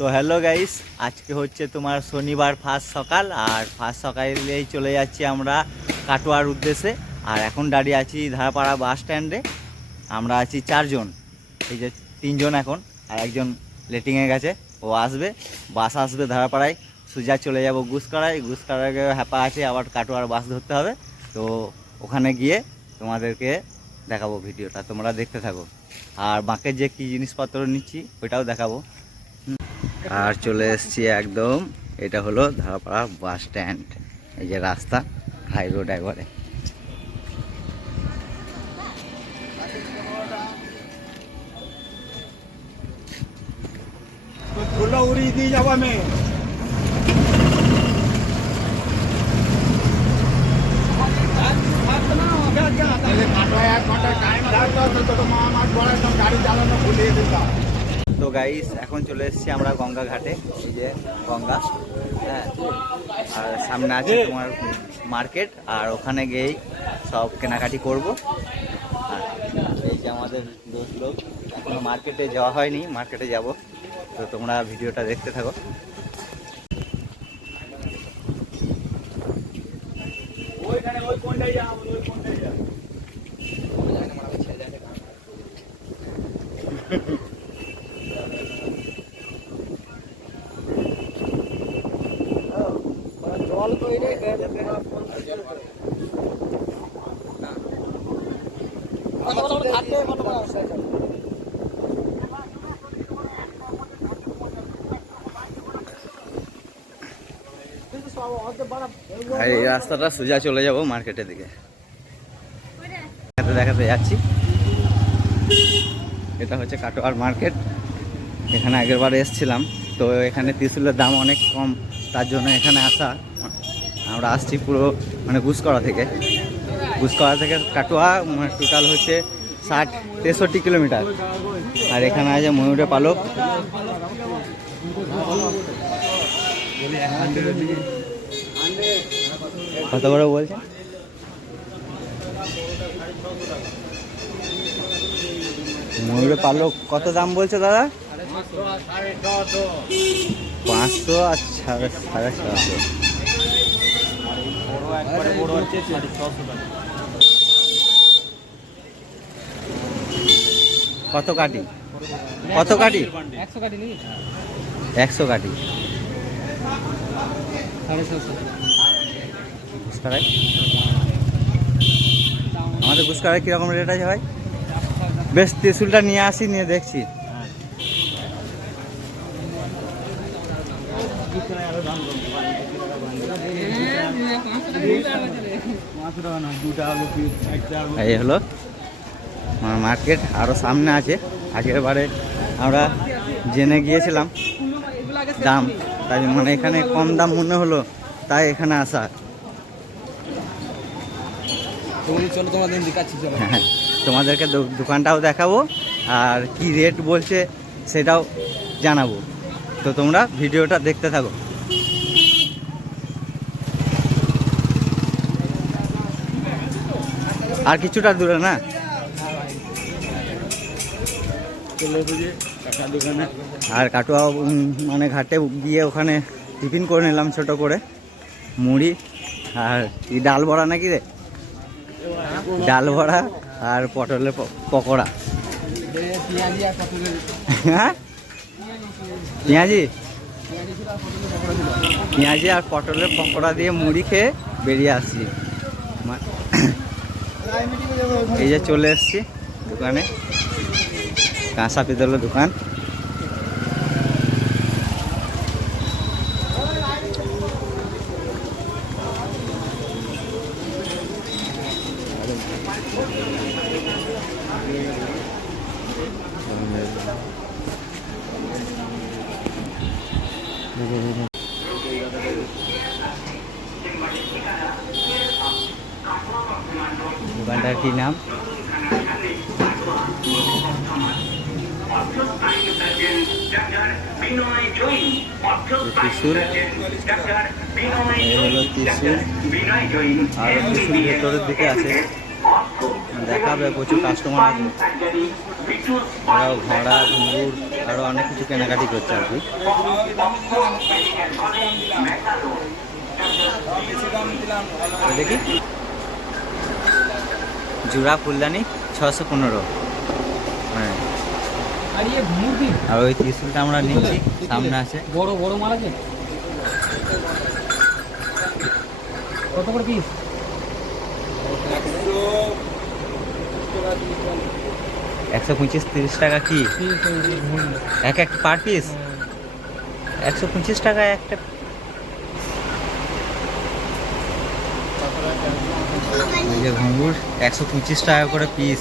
তো hello guys আজকে হচ্ছে তোমার শনিবার ফার্স্ট সকাল, আর ফার্স্ট সকালেই চলে যাচ্ছি আমরা কাটোয়ার উদ্দেশ্যে। আর এখন দাঁড়িয়ে আছি ধারাপাড়া বাস স্ট্যান্ডে আমরা আছি চারজন, এই যে তিনজন এখন, আর একজন লেটিংয়ে গেছে, ও আসবে বাস আসবে ধারাপাড়ায়। সুজা চলে যাব গুসকরায় গুসকরায় হ্যাপা আছে, আবার কাটোয়ার বাস ধরতে হবে। তো ওখানে গিয়ে তোমাদেরকে দেখাবো ভিডিওটা তোমরা দেখতে থাকো। আর বাঁকের যে কী জিনিসপত্র নিচ্ছি, ওইটাও দেখাবো। আর চলে এসেছি একদম এটা হলো ধারাপাড়া বাস স্ট্যান্ড এই যে রাস্তা হাই রোড একবারে। উড়িয়ে দিয়ে যাব আমি। তো গাইস এখন চলে এসেছি আমরা গঙ্গা ঘাটে এই যে গঙ্গা হ্যাঁ। আর সামনে আছে তোমার মার্কেট আর ওখানে গিয়েই সব কেনাকাটি করব। আর এই যে আমাদের দোষ লোক এখনও মার্কেটে যাওয়া হয়নি মার্কেটে যাব। তো তোমরা ভিডিওটা দেখতে থাকো। ওইখানে ওই কোনটাই যাব ওই কোনটাই যাব? আর এই রাস্তাটা সোজা চলে যাব মার্কেটের দিকে। দেখাতে যাচ্ছি। এটা হচ্ছে কাটোয়ার মার্কেট। এখানে আগের বার এসছিলাম। তো এখানে ত্রিশুলের দাম অনেক কম, তার জন্য এখানে আসা। আমরা আসছি পুরো মানে গুসকরা থেকে। গুসকরা থেকে কাটোয়া মানে টোটাল হচ্ছে ষাট, তেষট্টি কিলোমিটার। আর এখানে আছে ময়ূরে পালক। কত করে বলছেন ময়ূরে পালক কত দাম বলছে দাদা? পাঁচশো আর সাড়ে সাড়ে ছশো। কত কাটি? কত কাটি একশো কাটি? একশো কাটি। সাড়ে ছশো। গুসকারায় আমাদের গুসকারায় কীরকম রেট আছে ভাই? বেশ ত্রিশুলটা নিয়ে আসি, নিয়ে দেখছি। এই হলো মার্কেট আরও সামনে আছে। আগের বারে আমরা জেনে গিয়েছিলাম দাম। তাই মানে এখানে কম দাম মনে হলো, তাই এখানে আসা। তোমাদেরকে দোকানটাও দেখাবো, আর কি রেট বলছে সেটাও জানাব। তো তোমরা ভিডিওটা দেখতে থাকো। আর কিছুটা দূরে না? আর কাটুয়া মানে ঘাটে গিয়ে ওখানে টিফিন করে নিলাম ছোট করে। মুড়ি আর কি ডাল বড়া নাকি রে? ডাল ভরা আর পটলের পকোড়া। হ্যাঁ? পেঁয়াজি? পেঁয়াজি আর পটলের পকোড়া দিয়ে মুড়ি খেয়ে বেরিয়ে আসছি। এই যে চলে এসছি দোকানে। কাঁসা পিতলের দোকান। দোকানটার কি নাম? ত্রিশুল। এই আর ত্রিশুল ভেতরের দিকে আছে। দেখাবে প্রচুর কাস্টমার আছে। আরও ঘোড়া ঘুঙুর আরও অনেক কিছু কেনাকাটি করছে আর কি। দেখি। জোড়া ফুলদানি ছশো পনেরো। হ্যাঁ। আর ওই ত্রিশুলটা আমরা নিচ্ছি, সামনে আছে। বড় বড় মাল আছে? কত করে পিস একশো পঁচিশ তিরিশ টাকা কি? এক এক পার পিস একশো পঁচিশ টাকা একটা এই ঘুঙ্গুর একশো পঁচিশ টাকা করে পিস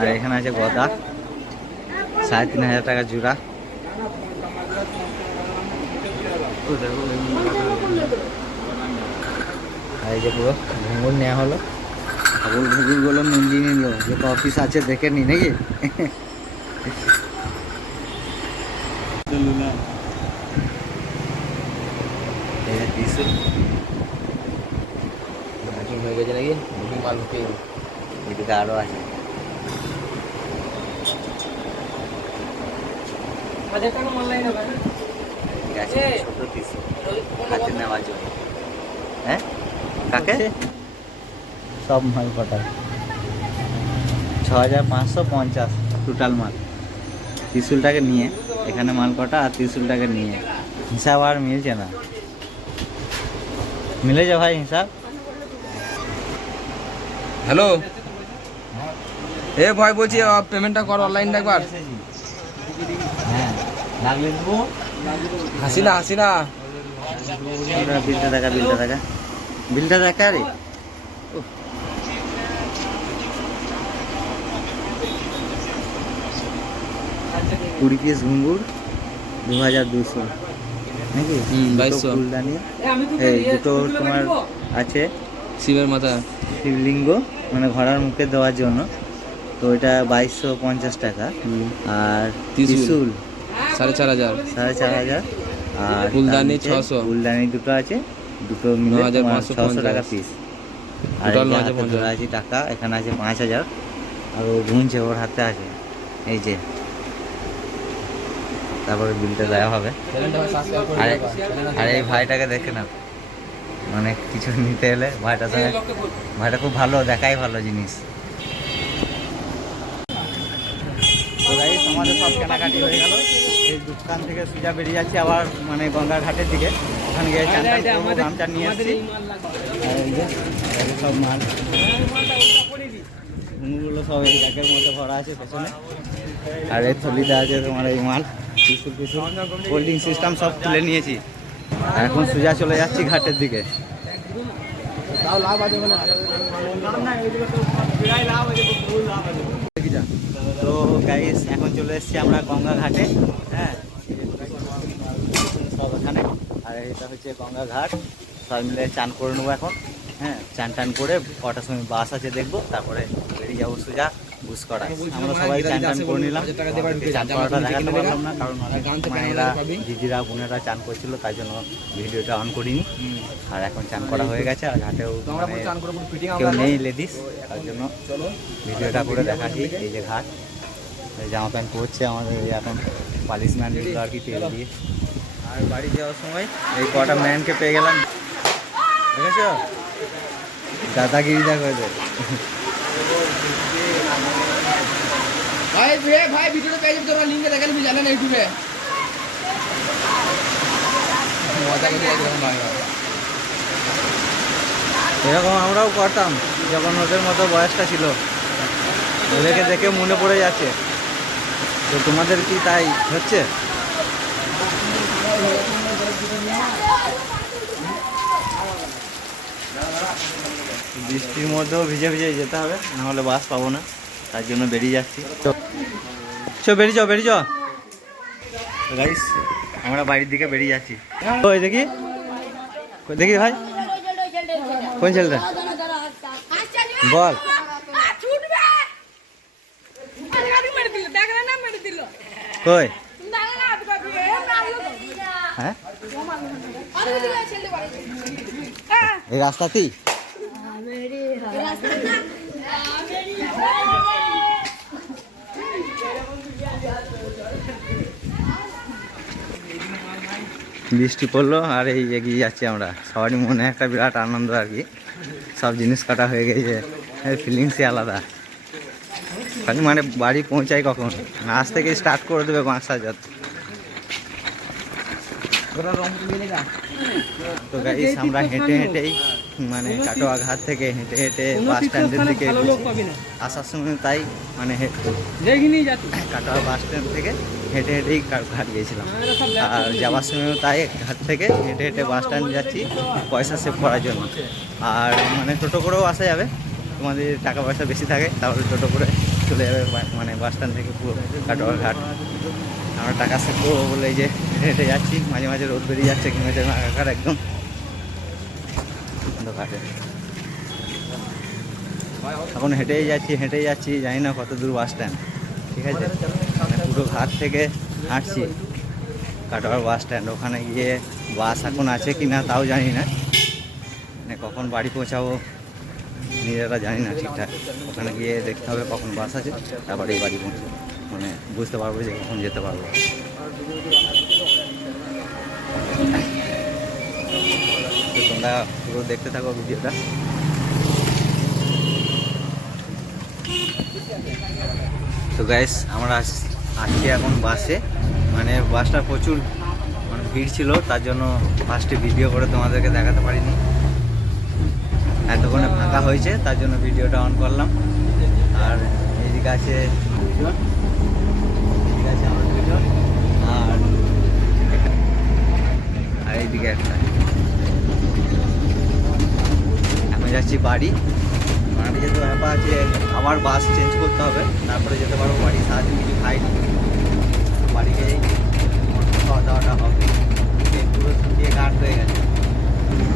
আর এখানে আছে গদা। সাড়ে তিন হাজার টাকা জোড়া। আর এই যে পুরো ঘুঙুর নেওয়া হলো। ছাগল ঘুঙুরগুলো মিলিয়ে নিল যে অফিস আছে দেখে নি নাকি? হয়ে গেছে নাকি? এদিকে আরও আছে। মাল হ্যাঁ? কাকে? সব মাল কটা ছ হাজার পাঁচশো পঞ্চাশ টোটাল মাল। ত্রিশুলটাকে নিয়ে এখানে মাল কটা আর ত্রিশুলটাকে নিয়ে। হিসাব আর মিলছে না। মিলেছে ভাই হিসাব? হ্যালো? এ ভাই বলছি পেমেন্টটা কর অনলাইন একবার হ্যাঁ লাগলে দেবো হাসি না হাসি না বিলটা দেখা বিলটা দেখা বিলটা দেখা রে। কুড়ি পিস ঘুঙ্গুর দু হাজার দুশো নাকি? হুম, দুটো 2200 ফুলদানি। এই দুটো তোমার আছে। শিবের মাথা। শিবলিঙ্গ। মানে ঘোড়ার মুখে দেওয়ার জন্য। তো এটা বাইশশো পঞ্চাশ টাকা। আর ত্রিশূল। সাড়ে চার হাজার। সাড়ে চার হাজার। আর ফুলদানি ছশো। ফুলদানি দুটো আছে। দুটো মিলে ন হাজার পাঁচশো ছশো টাকা পিস আর হাতে আছে টাকা এখানে আছে পাঁচ হাজার। আর ও গুনছে ওর হাতে আছে। এই যে। তারপরে বিলটা দেওয়া হবে। আর আর এই ভাইটাকে দেখে না মানে কিছু নিতে এলে ভাইটার সঙ্গে ভাইটা খুব ভালো দেখাই ভালো জিনিস। আমাদের সব কেনাকাটি হয়ে গেল। এই দোকান থেকে সুজা বেরিয়ে যাচ্ছি আবার মানে গঙ্গার ঘাটের দিকে। ওখানে গিয়ে চান নিয়ে যে সব মাল। ঘুঙুরগুলো সব এই ব্যাগের মধ্যে ভরা আছে পেছনে। আর এই থলিতে আছে তোমার এই মাল। টিসুল টিসুল কোল্ড ড্রিঙ্ক সিস্টেম সব তুলে নিয়েছি। এখন সোজা চলে যাচ্ছি ঘাটের দিকে। তো গাইস এখন চলে এসেছি আমরা গঙ্গা ঘাটে হ্যাঁ? সব এখানে আর এটা হচ্ছে গঙ্গা ঘাট। সবাই মিলে চান করে নেব এখন হ্যাঁ? চান টান করে কটার সময় বাস আছে দেখব তারপরে বেরিয়ে যাব সোজা। বুস আমরা সবাই চান টান করে নিলাম। চান করাটা দেখাতে পারলাম না কারণ অনেক মায়েরা দিদিরা বোনেরা চান করছিল তাই জন্য ভিডিওটা অন করিনি। আর এখন চান করা হয়ে গেছে আর ঘাটেও মানে কেউ নেই লেডিস তার জন্য ভিডিওটা করে দেখাচ্ছি এই যে ঘাট। জামা প্যান্ট পরছে আমাদের এখন পালিশ ম্যান দিল আর কি তেল দিয়ে। আর বাড়ি যাওয়ার সময় এই কটা ম্যানকে পেয়ে গেলাম। দেখেছ? দাদাগিরি দেখো এদের ভাই ভাই, ভিডিওটা পেয়ে যাবে, তোরা লিঙ্কে দেখেন জানে না ইউটিউবে দেখো এরকম আমরাও করতাম, যখন ওদের মতো বয়সটা ছিল। ওদেরকে দেখে মনে পড়ে যাচ্ছে। তো তোমাদের কি তাই হচ্ছে? বৃষ্টির মধ্যেও ভিজে ভিজে যেতে হবে নাহলে বাস পাবো না। তার জন্য বেরিয়ে যাচ্ছি। চ বেরিয়ে যাও বেরিয়ে যাও। গাইস আমরা বাড়ির দিকে বেরিয়ে যাচ্ছি। ওই দেখি। কই দেখি ভাই। কোন ছেলেটা? বল। কই? হ্যাঁ? হ্যাঁ এই রাস্তাতেই বৃষ্টি পড়ল আর এই এগিয়ে যাচ্ছি আমরা। সবারই মনে একটা বিরাট আনন্দ আর কি। সব জিনিস কাটা হয়ে গেছে ফিলিংসই আলাদা। খালি মানে বাড়ি পৌঁছাই কখন? আজ থেকে স্টার্ট করে দেবে পাঁচ হাজার। তো গাইস আমরা হেঁটে হেঁটেই মানে কাটোয়া ঘাট থেকে হেঁটে হেঁটে বাস স্ট্যান্ডের দিকে আসার সময় তাই মানে কাটোয়া বাস স্ট্যান্ড থেকে হেঁটে হেঁটেই ঘাট গিয়েছিলাম দেখ- আর যাওয়ার সময়ও তাই ঘাট থেকে হেঁটে হেঁটে বাস স্ট্যান্ড যাচ্ছি পয়সা সেভ করার জন্য। আর মানে টোটো করেও আসা যাবে তোমাদের টাকা পয়সা বেশি থাকে তাহলে টোটো করে চলে যাবে মানে বাস স্ট্যান্ড থেকে পুরো কাটোয়া ঘাট। আমরা টাকা সেভ করব বলে এই যে হেঁটে হেঁটে যাচ্ছি মাঝে মাঝে রোদ বেরিয়ে যাচ্ছে কিংবা আকার একদম। ঘাটে এখন হেঁটেই যাচ্ছি হেঁটেই যাচ্ছি জানি না কত দূর বাস স্ট্যান্ড ঠিক আছে? মানে পুরো ঘাট থেকে হাঁটছি। কাটোয়ার বাস স্ট্যান্ড ওখানে গিয়ে বাস এখন আছে কি না তাও জানি না। মানে কখন বাড়ি পৌঁছাবো নিজেরা জানি না ঠিকঠাক। ওখানে গিয়ে দেখতে হবে কখন বাস আছে, তারপরে এই বাড়ি পৌঁছে মানে বুঝতে পারব যে কখন যেতে পারব। তোমরা পুরো দেখতে থাকো ভিডিওটা। তো গাইস আমরা আস- আসছি এখন বাসে মানে বাসটা প্রচুর মানে ভিড় ছিল, তার জন্য ফার্স্টে ভিডিও করে তোমাদেরকে দেখাতে পারিনি। এতক্ষণে ফাঁকা হয়েছে, তার জন্য ভিডিওটা অন করলাম। আর দুজন। এদিকে আছে আমরা দুজন। আর আর এইদিকে একটা। এখন যাচ্ছি বাড়ি। বাড়ি যেতে ব্যাপার আছে আবার বাস চেঞ্জ করতে হবে। তারপরে যেতে পারব বাড়ি সারাদিন কিছু খাই বাড়ি খাওয়া দাওয়াটা হবে। পুরো শুকিয়ে হয়ে গেছে।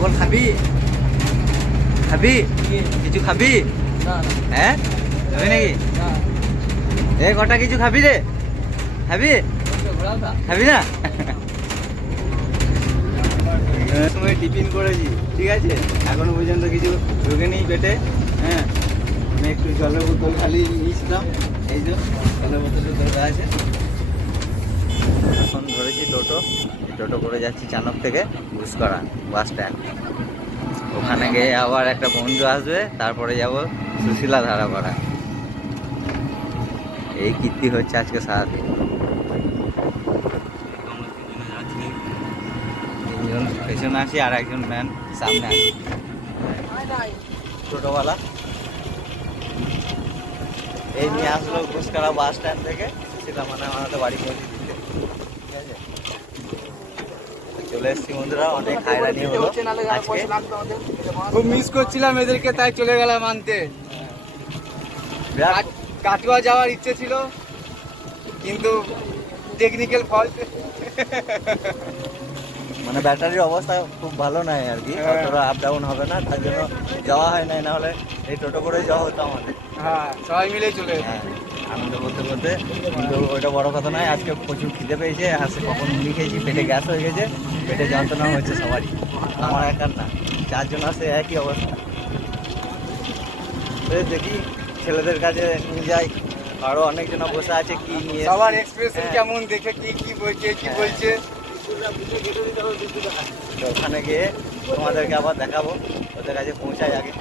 বল খাবি? খাবি? কিছু খাবি? হ্যাঁ? খাবি নাকি। এ কটা কিছু খাবি রে? খাবি। খাবি না? সময় টিফিন করেছি ঠিক আছে? এখনও পর্যন্ত কিছু ঢুকে নেই পেটে। হ্যাঁ আমি একটু জলের বোতল খালি নিয়েছিলাম, এই যে জলের বোতলে দরকার আছে। এখন ধরেছি টোটো টোটো করে যাচ্ছি চানক থেকে ঘুষকরা বাস স্ট্যান্ড। ওখানে গিয়ে আবার একটা বন্ধু আসবে, তারপরে যাব সুশীলা ধারাপাড়া। এই কীর্তি হচ্ছে আজকে সারাদিন। তিনজন পেছনে আছি আর একজন ম্যান সামনে আছে টোটোওয়ালা এই নিয়ে আসলো ঘুষকারা বাস স্ট্যান্ড থেকে সেটা মানে আমাদের বাড়ি পৌঁছে দিতে। ঠিক আছে? চলে এসছি বন্ধুরা অনেক হায়রানি হলো আজকে। খুব মিস করছিলাম এদেরকে তাই চলে গেলাম আনতে। বিরাট কাটুয়া যাওয়ার ইচ্ছে ছিল কিন্তু টেকনিক্যাল ফল্ট মানে ব্যাটারির অবস্থা খুব ভালো নাই আর কি হ্যাঁ। অতটা আপ ডাউন হবে না তার জন্য যাওয়া হয় নাই না হলে এই টোটো করে যাওয়া হতো আমাদের হ্যাঁ সবাই মিলে চলে। হ্যাঁ আনন্দ করতে করতে কিন্তু ওইটা বড় কথা নয় আজকে প্রচুর খিদে পেয়েছে আজকে কখন মুড়ি খেয়েছি পেটে গ্যাস হয়ে গেছে পেটে যন্ত্রণা হচ্ছে সবারই আমার একার না চারজন আছে একই অবস্থা দেখি ছেলেদের কাছে নিয়ে যাই আরও অনেকজন বসে আছে কি নিয়ে সবার। এক্সপ্রেশন হ্যাঁ। কেমন দেখে কি কি বলছে কি বলছে তো ওখানে গিয়ে তোমাদেরকে আবার দেখাবো ওদের কাছে পৌঁছাই আগে।